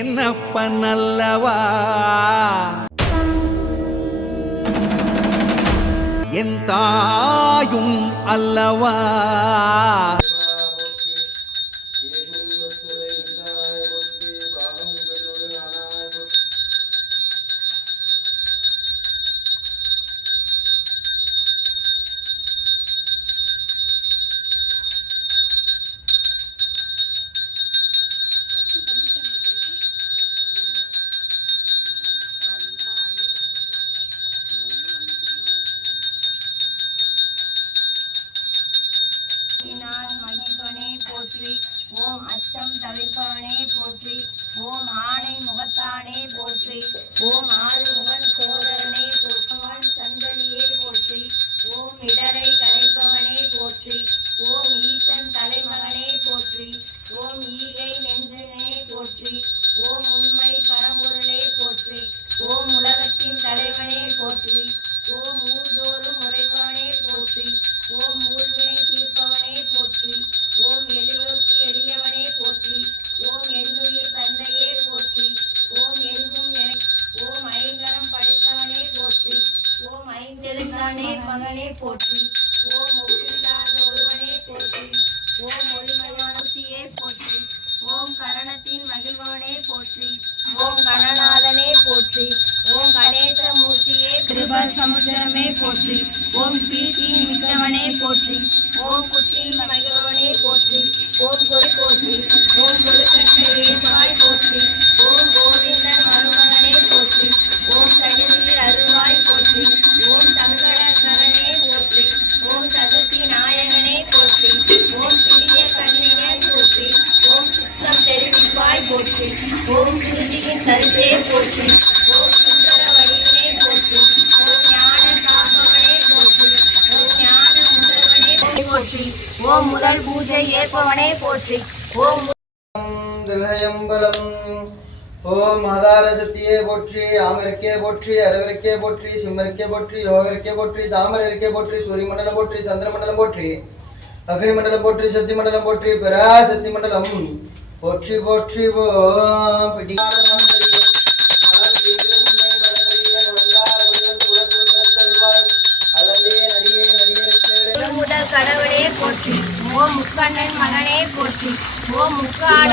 என்னப்பன் அல்லவா என் தாயும் அல்லவா. மகிழ்வனே போற்றி. ஓம் அச்சம் தவிர்ப்பவனே போற்றி. ஓம் ஆணை முகத்தானே போற்றி. ஓம் ஆறுமுகன் சோதரனே போற்றுவான் சந்ததியே போற்றி. ஓம் இடரை கரைப்பவனே போற்றி. ஓம் ஈசன் தலைமகனே போற்றி. ஓம் ஈகை நெஞ்சனே போற்றி. ஓம் உண்மை பரம்பொருளே போற்றி. ஓம் உலகத்தின் தலைவனே போற்றி. ஓம் ஊர்தோறும் உறைவானே போற்றி. ஓம் ஊழ்வினை தீர்ப்பவனே போற்றி. ஓம் எளியோர்க்கு எளியவனே போற்றி. ஓம் எண்ணுயிர் தந்தையே போற்றி. ஓம் எங்கும் நிறை. ஓம் ஐங்கரம் படைத்தவனே போற்றி. ஓம் ஐந்தெழுந்தானே மகனே போற்றி. ஓம் ஒப்பில்லாத ஒருவனே போற்றி. ஓம் ஒளிமயமானே போற்றி. ஓம் கரணத்தின் மகிழ்வனே போற்றி. ஓம் கணநாதனே போற்றி. ஓம் கணேச மூர்த்தியே கிருப சமுத்திரமே போற்றி. ஓம் பிரீத்தி மிக்கவனே போற்றி. ஓம் குட்டில் மகிழ்வனே போற்றி. ஓம் பொறி போற்றி. ஓம் பொருட்கட்டேவாய் போற்றி. ஓம் கோவிந்தன் மருமகனே போற்றி. ஓம் சடுதியில் அருவாய் போற்றி. ஓம் சங்கட கரனே போற்றி. ஓம் சதுர்த்தி நாயகனே போற்றி. ஓம் சிறிய கண்ணினே போற்றி. ஓம் சுத்தம் தெரிவிப்பாய் போற்றி. ஓம் சுருதியின் கருத்தே போற்றி. ஓம் சுந்தர வடிவினே போற்றி. ஓம் ஞான காப்பவனே போற்றி. ஓம் ஞான முதல்வனே போற்றி. ஓம் முதல் பூஜை ஏற்பவனே போற்றி. ஓம் தில்லையம்பலம். ஓம் ஆதார சக்தியே போற்றி. ஆமருக்கே போற்றி. அரவருக்கே போற்றி. சிம்மருக்கே போற்றி. யோகருக்கே போற்றி. தாமரருக்கே போற்றி. சூரிய மண்டலம் போற்றி. சந்திர மண்டலம் போற்றி. அக்னி மண்டலம் போற்றி. சக்தி மண்டலம் போற்றி. பராசக்தி மண்டலம் போற்றி போற்றி. ஓம் பிடி முதல் கடவுளே போற்றி. ஓம் முக்கண்ணன் மகனே போற்றி. ஓம் முக்காட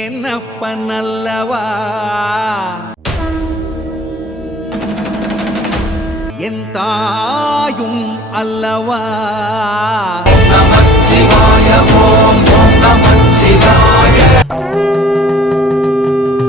என்னப்பன் அல்லவா என் தாயும் அல்லவா.